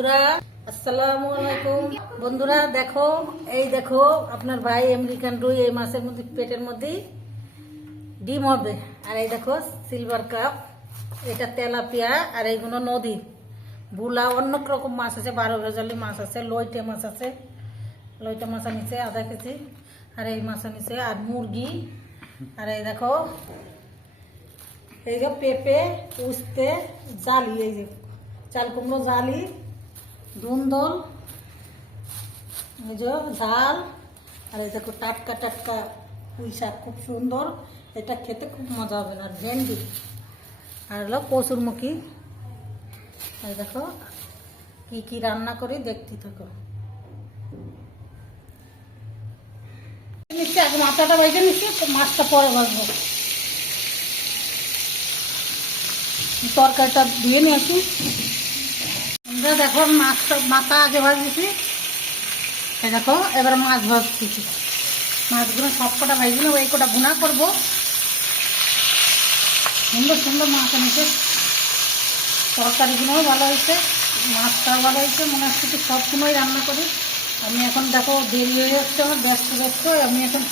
বন্ধুরা আসসালামু আলাইকুম। বন্ধুরা দেখো, এই দেখো আপনার ভাই আমেরিকান রুই এই মাছের মধ্যে পেটের মধ্যে ডিম হবে। আর এই দেখো সিলভার কাপ, এটা তেলাপিয়া, আর এইগুলো নদী বুলা অনেক রকম মাছ আছে, 12 ভেজালি মাছ আছে, লইটে মাছ আছে, লইটে মাছ আনিছে আধা কেজি, আর এই মাছ আনিছে, আর মুরগি। আর এই দেখো এই যে পেঁপে, উস্তে, জালি, এই যে চাল কুমড়ো জালি, ধুন্দল, এই যে ঝাল, আর এই দেখো টাটকা টাটকা পুঁই শাক, খুব সুন্দর, এটা খেতে খুব মজা হবে। আর ভেন্ডি, আর হলো কচুরমুখী। এই দেখো কি কি রান্না করি দেখতে থাকো। নিচ্ছি আগে মাথাটা বাইকে নিচ্ছি, মাছটা পরে ভাজবো। তরকারিটা ধুয়ে নিয়ে আসি। আমরা দেখো মাছটা মাথা আগে ভাজছি, এই দেখো এবার মাছ ভাজছি। মাছগুলো সব কটা ভাজবো, ওই কটা ভুনা করবো। সুন্দর সুন্দর মাছ এনেছে, তরকারিগুলোও ভালো হয়েছে, মাছটাও ভালো হয়েছে। মনে হচ্ছে কি সবগুলোই রান্না করি। আমি এখন দেখো দেরি হয়ে যাচ্ছে আমার, ব্যস্ত ব্যস্ত। আমি এখন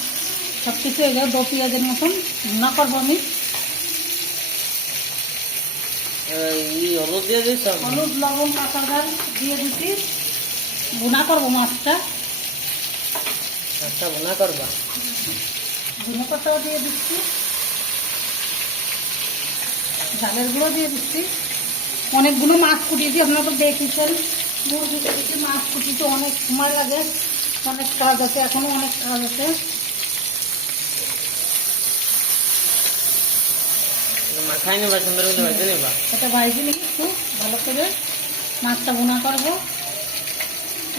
সব কিছু এই দো পেঁয়াজের মতন ভুনা করবো। আমি হলুদ লবণ কাঁচা ঝাল দিয়ে দিচ্ছি, ভুনা করবো মাছটা। আচ্ছা, ভুনা করবা? ধনে পাতাও দিয়ে দিচ্ছি, ঝালের গুঁড়ো দিয়ে দিচ্ছি। অনেকগুলো মাছ কুটিয়েছি, আপনারা তো দেখেছেন। মুরগি কুটিয়েছি, মাছ কুটিতে অনেক সময় লাগে, অনেক কাজ আছে, এখনো অনেক কাজ আছে। মাখাই নেবা, সুন্দর করে ভেজে নেবা। এটা ভাজি নিয়ে একটু ভালো করে মাছটা ভুনা করবো।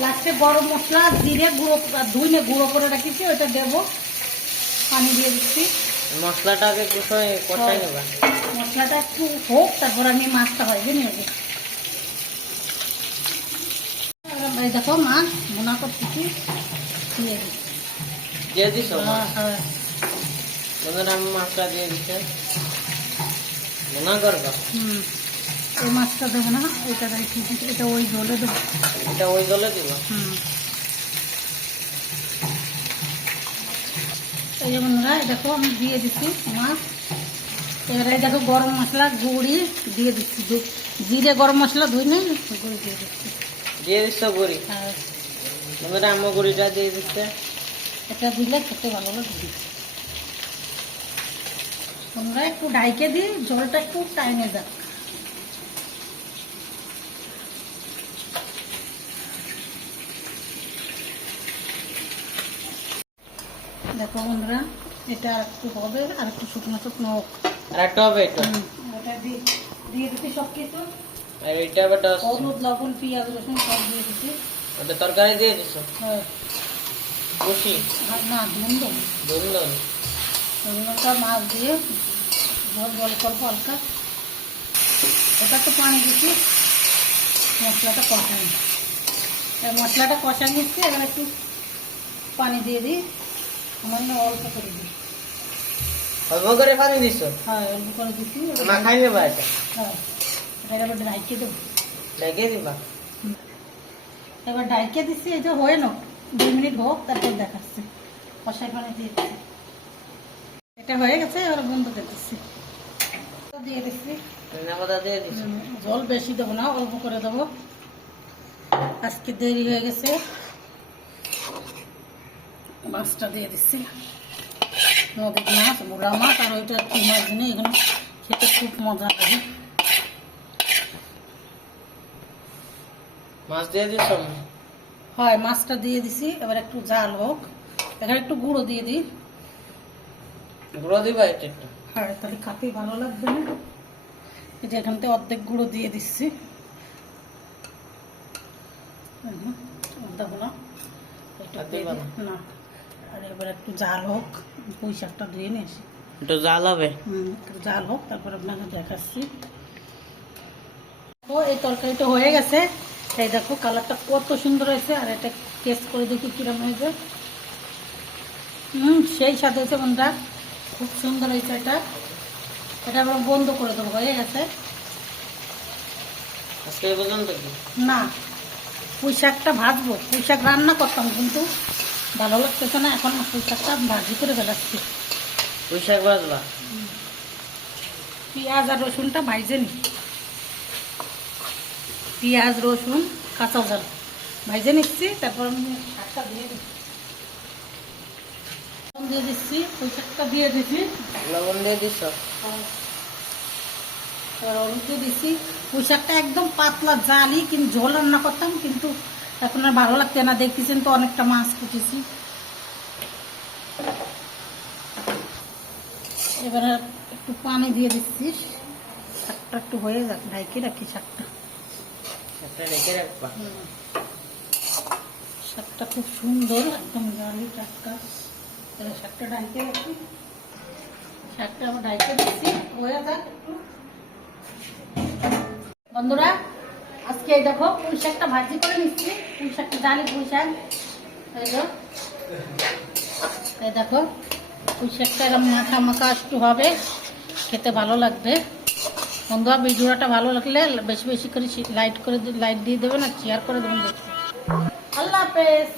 লাস্টে গরম মশলা, জিরে গুঁড়ো, ধুইনে গুঁড়ো করে রাখিছি, ওইটা দেবো। পানি দিয়ে দিচ্ছি। মশলাটা আগে কষাই নেবা। মশলাটা একটু হোক, তারপর আমি মাছটা ভাজি নেব। এই দেখো মাছ ভুনা করতেছি, দিয়ে দিছো? হ্যাঁ, বন্ধুরা আমি মাছটা দিয়ে দিচ্ছে, ভুনা করবা। এই মাছটা দেবো না, এটা রেখে দিচ্ছি, এটা ওই জলে দেবো। এটা ওই জলে দিবা? এই যে বন্ধুরা দেখো আমি দিয়ে দিচ্ছি মাছ। এবারে দেখো গরম মশলা গুঁড়ি দিয়ে দিচ্ছি, জিরে গরম মশলা ধুই নেই, গুঁড়ি দিয়ে দিচ্ছি। দিয়ে দিচ্ছ গুঁড়ি? হ্যাঁ, বন্ধুরা আমার গুঁড়িটা দিয়ে দিচ্ছে। এটা দিলে খেতে ভালো লাগবে। তোমরা একটু ডাইকে দিই, জলটা একটু টাইমে যাক। দেখো বন্ধুরা, এটা একটু হবে, আর একটু শুকনো শুকনো হোক। আর একটা হবে এটা? এটা দিয়ে দিচ্ছি সব কিছু। আর এটা আবার হলুদ লবণ পেঁয়াজ রসুন সব দিয়ে দিচ্ছি। ওটা তরকারি দিয়ে দিছো? হ্যাঁ, খুশি? না ধুন্দুল, ধুন্দুল। ধুন্দুলটা মাছ দিয়ে জল জল করবো হালকা। এটা তো পানি দিচ্ছি, মশলাটা কষাই। মশলাটা কষাই নিচ্ছি, এবার একটু পানি দিয়ে দিই, সামান্য অল্প করে দিই। অল্প করে পানি দিছো? হ্যাঁ, অল্প করে দিচ্ছি। মাখাই নেবা এটা? হ্যাঁ, এটা এবার ঢাইকে দেবো। ঢেকে দিবা? এবার ঢাইকে দিচ্ছি, এই যে হয়ে নাও 2 মিনিট হোক, তারপর দেখাচ্ছি। কষাই পানি দিয়ে দিচ্ছি, এটা হয়ে গেছে। এবার বন্ধ করে দিচ্ছি, দিয়ে দিচ্ছি। ধন্যবাদ দিয়ে দিছো? জল বেশি দেবো না, অল্প করে দেবো, আজকে দেরি হয়ে গেছে। মাছটা দিয়ে দিচ্ছি, নদীর মাছ, বুড়া মাছ, আর ওইটা কি মাছ দিনে, এগুলো খেতে খুব মজা লাগে। মাছ দিয়ে দিছো? হয়, মাছটা দিয়ে দিছি। এবার একটু জাল হোক, এখানে একটু গুঁড়ো দিয়ে দিই। গুঁড়ো দিবা এটা একটু? হ্যাঁ, তাহলে খাতে ভালো লাগবে না। এই যে এখান থেকে অর্ধেক গুঁড়ো দিয়ে দিচ্ছি, দেবো না, এটা দিয়ে দিই না। আর এবার একটু জাল হোক, পুঁই শাকটা ধুয়ে নিয়ে আসি। একটু জাল হবে? একটু জাল হোক, তারপর আপনাকে দেখাচ্ছি। তো এই তরকারিটা হয়ে গেছে, এই দেখো কালারটা কত সুন্দর হয়েছে। আর এটা টেস্ট করে দেখি কিরকম হয়েছে। সেই স্বাদ হয়েছে বন্ধুরা, খুব সুন্দর হয়েছে। এটা আমরা বন্ধ করে দেবো, হয়ে গেছে। আজকে এই পর্যন্ত কি? না, পুঁই শাকটা ভাজবো। পুঁই শাক রান্না করতাম কিন্তু ভালো লাগতেছে না, এখন পুঁই শাকটা ভাজি করে ফেলাচ্ছি। পুঁই শাক ভাজবা? পেঁয়াজ আর রসুনটা ভাইজে নি, পেঁয়াজ রসুন কাঁচা ঝাল ভাইজে নিচ্ছি, তারপর আমি শাকটা দিয়ে দিচ্ছি, দিয়ে দিচ্ছি, পুঁই শাকটা দিয়ে দিচ্ছি, লবণ দিয়ে দিছ? হলুদ দিয়ে দিচ্ছি। পুঁই শাকটা একদম পাতলা জালি, কিন্তু ঝোল রান্না করতাম, কিন্তু এখন আর ভালো লাগছে না। দেখতেছেন তো অনেকটা মাছ কুটেছি। এবার একটু পানি দিয়ে দিচ্ছি, শাকটা একটু হয়ে যাক, ঢাইকে রাখি শাকটা। একটা রেখে রাখবা। শাকটা খুব সুন্দর, একদম জালি টাটকা। তাহলে শাকটা ঢাইকে রাখি, শাকটা আবার ঢাইকে দিচ্ছি, হয়ে যাক একটু। বন্ধুরা, আজকে এই দেখো পুঁই শাকটা ভাজি করে নিচ্ছি। পুঁই শাকটা জালি পুঁই শাক, এই দেখো পুঁই শাকটা এরকম মাখা মাখা একটু হবে, খেতে ভালো লাগবে। বন্ধুরা, ভিডিওটা ভালো লাগলে বেশি বেশি করে লাইক দিয়ে দেবেন আর শেয়ার করে দেবেন। দেখছি, আল্লাহ হাফেজ।